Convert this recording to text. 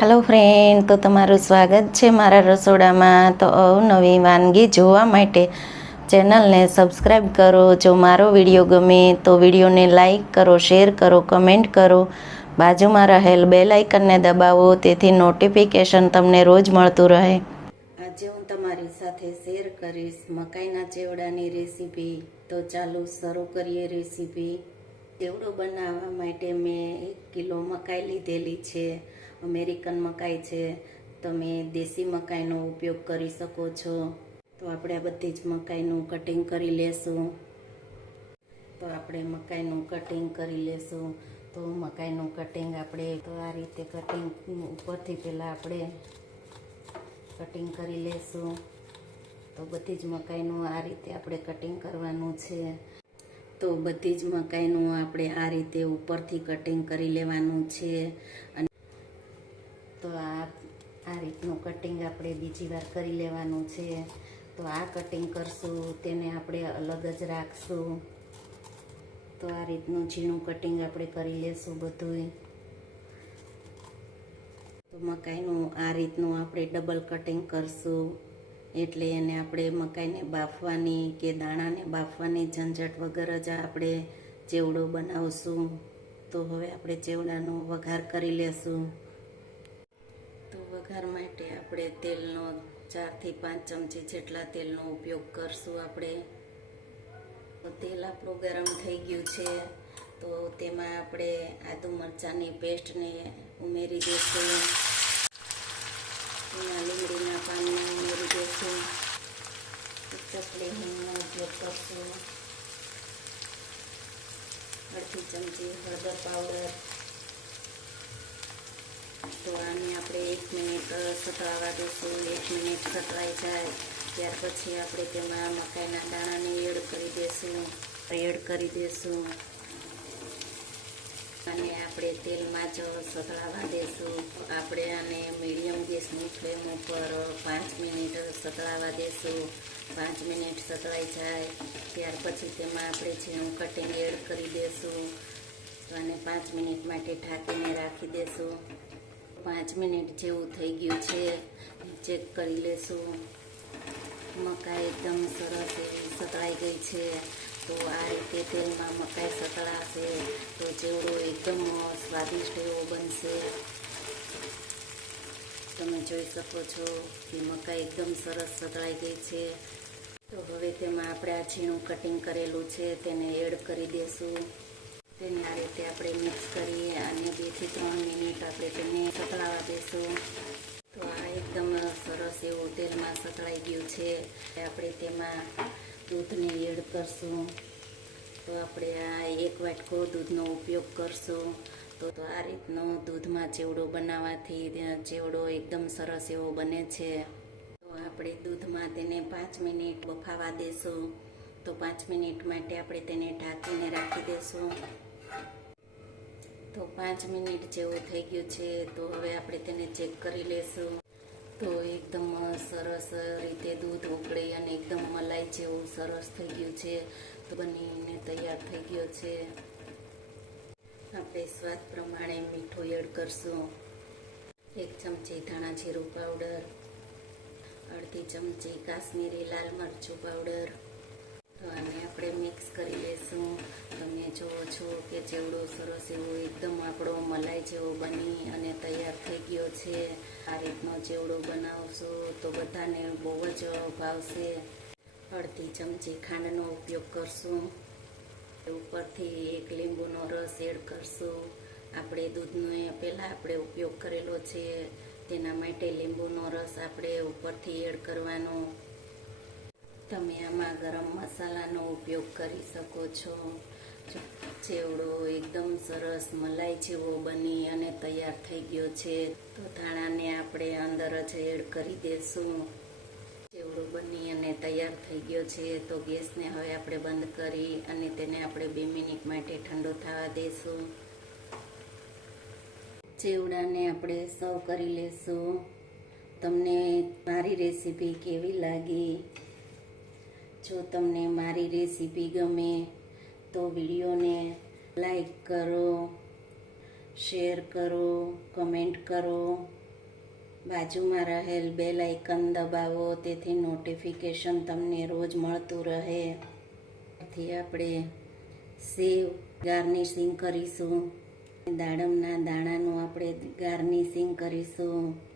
Hello friend, તો તમારું સ્વાગત છે મારા રસોડામાં. તો અવનવી વાનગી જોવા માટે ચેનલને સબસ્ક્રાઈબ કરો. જો મારો વિડીયો ગમે તો વિડીયોને લાઈક કરો, શેર કરો, કમેન્ટ કરો. બાજુમાં રહેલ બેલ આઇકનને દબાવો, તેથી નોટિફિકેશન તમને રોજ મળતું રહે. આજે હું તમારી સાથે શેર કરીશ મકાઈના ચેવડાની રેસીપી. તો ચાલો શરૂ કરીએ રેસીપી. ચેવડો બનાવવા માટે મેં 1 કિલો મકાઈ લીધેલી છે. અમેરિકન મકાઈ છે. તમે દેશી મકાઈનો ઉપયોગ કરી શકો છો. તો આપણે આ બધી જ મકાઈનું કટિંગ કરી લેશું. તો આપણે મકાઈનું કટિંગ કરી લેશું. તો મકાઈનું કટિંગ આપણે તો આ રીતે કટિંગ ઉપરથી પહેલાં આપણે કટિંગ કરી લેશું. તો બધી જ મકાઈનું આ રીતે આપણે કટિંગ કરવાનું છે. તો બધી જ મકાઈનું આપણે આ રીતે ઉપરથી કટિંગ કરી લેવાનું છે. અને તો આ રીતનું કટિંગ આપણે બીજી વાર કરી લેવાનું છે. તો આ કટિંગ કરશું તેને આપણે અલગ જ રાખશું. તો આ રીતનું ઝીણું કટિંગ આપણે કરી લેશું બધું. તો મકાઈનું આ રીતનું આપણે ડબલ કટિંગ કરશું. એટલે એને આપણે મકાઈને બાફવાની કે દાણાને બાફવાની ઝંઝટ વગર જ આપણે ચેવડો બનાવશું. તો હવે આપણે ચેવડાનો વઘાર કરી લેશું. તો વઘાર માટે આપણે તેલનો 4 થી 5 ચમચી જેટલા તેલનો ઉપયોગ કરશું આપણે. તો તેલ આપણું ગરમ થઈ ગયું છે. તો તેમાં આપણે આદુ મરચાંની પેસ્ટને ઉમેરી દઈશું. એમાં લીમડીના પાનને ઉમેરી દઈશું. ચપલી હિંગનો ઉપયોગ કરશું. અડધી ચમચી હળદર પાવડર. તો આને આપણે 1 મિનિટ સતળાવા દઈશું. 1 મિનિટ સતળાઈ જાય ત્યાર પછી આપણે તેમાં મકાઈના દાણાને એડ કરી દઈશું. અને આપણે તેલમાં જ સતળાવા દઈશું. આપણે આને મીડિયમ ગેસની ફ્લેમ ઉપર 5 મિનિટ સતળાવા દઈશું. 5 મિનિટ સતળાઈ જાય ત્યાર પછી તેમાં આપણે ઝીણું કટિંગ એડ કરી દઈશું. અને 5 મિનિટ માટે ઢાંકીને રાખી દઈશું. 5 મિનિટ જેવું થઈ ગયું છે. ચેક કરી લેશું. મકાઈ એકદમ સરસ એવી સતળાઈ ગઈ છે. તો આ રીતે તેલમાં મકાઈ સતળાશે તો ચેવડો એકદમ સ્વાદિષ્ટ એવો બનશે. તમે જોઈ શકો છો કે મકાઈ એકદમ સરસ સતળાઈ ગઈ છે. તો હવે તેમાં આપણે આ ઝીણું કટિંગ કરેલું છે તેને એડ કરી દઈશું. તેને આ રીતે આપણે મિક્સ કરી અને 2 થી 3 મિનિટ આપણે તેને સતળાવા દઈશું. તો આ એકદમ સરસ એવું તેલમાં સતળાઈ ગયું છે. આપણે તેમાં દૂધને એડ કરશું. તો આપણે આ 1 વાટકો દૂધનો ઉપયોગ કરશું. તો આ રીતનો દૂધમાં ચેવડો બનાવવાથી ચેવડો એકદમ સરસ એવો બને છે. તો આપણે દૂધમાં તેને 5 મિનિટ બફાવા દેશું. તો 5 મિનિટ માટે આપણે તેને ઢાંકીને રાખી દઈશું. તો 5 મિનિટ જેવું થઈ ગયું છે. તો હવે આપણે તેને ચેક કરી લેશું. તો એકદમ સરસ રીતે દૂધ ઉકળી અને એકદમ મલાઈ જેવું સરસ થઈ ગયું છે. તો બનીને તૈયાર થઈ ગયો છે. આપણે સ્વાદ પ્રમાણે મીઠું એડ કરશું. 1 ચમચી ધાણા જીરું પાવડર, અડધી ચમચી કાશ્મીરી લાલ મરચું પાવડર. તો આને આપણે મિક્સ કરી લઈશું. તમે જુઓ છો કે ચેવડો સરસ એવો એકદમ આપણો મલાઈ જેવો બની અને તૈયાર થઈ ગયો છે. આ રીતનો ચેવડો બનાવશો તો બધાને બહુ જ ભાવશે. અડધી ચમચી ખાંડનો ઉપયોગ કરશું. ઉપરથી 1 લીંબુનો રસ એડ કરશું. આપણે દૂધનો પહેલાં આપણે ઉપયોગ કરેલો છે તેના માટે લીંબુનો રસ આપણે ઉપરથી એડ કરવાનો. તમે આમાં ગરમ મસાલાનો ઉપયોગ કરી શકો છો. ચેવડો એકદમ સરસ મલાઈ જેવો બની અને તૈયાર થઈ ગયો છે. તો ધાણાને આપણે અંદર જ એડ કરી દઈશું. ચેવડો બની અને તૈયાર થઈ ગયો છે. તો ગેસને હવે આપણે બંધ કરી અને તેને આપણે 2 મિનિટ માટે ઠંડો થવા દઈશું. ચેવડાને આપણે સર્વ કરી લેશું. તમને મારી રેસીપી કેવી લાગી? જો તમને મારી રેસીપી ગમે તો વિડીયોને લાઈક કરો, શેર કરો, કમેન્ટ કરો બાજુમાં રહેલ બેલ આઇકન દબાવો, તેથી નોટિફિકેશન તમને રોજ મળતું રહે. તેથી આપણે સેવ ગાર્નિશિંગ કરીશું. દાડમના દાણાનું આપણે ગાર્નિશિંગ કરીશું.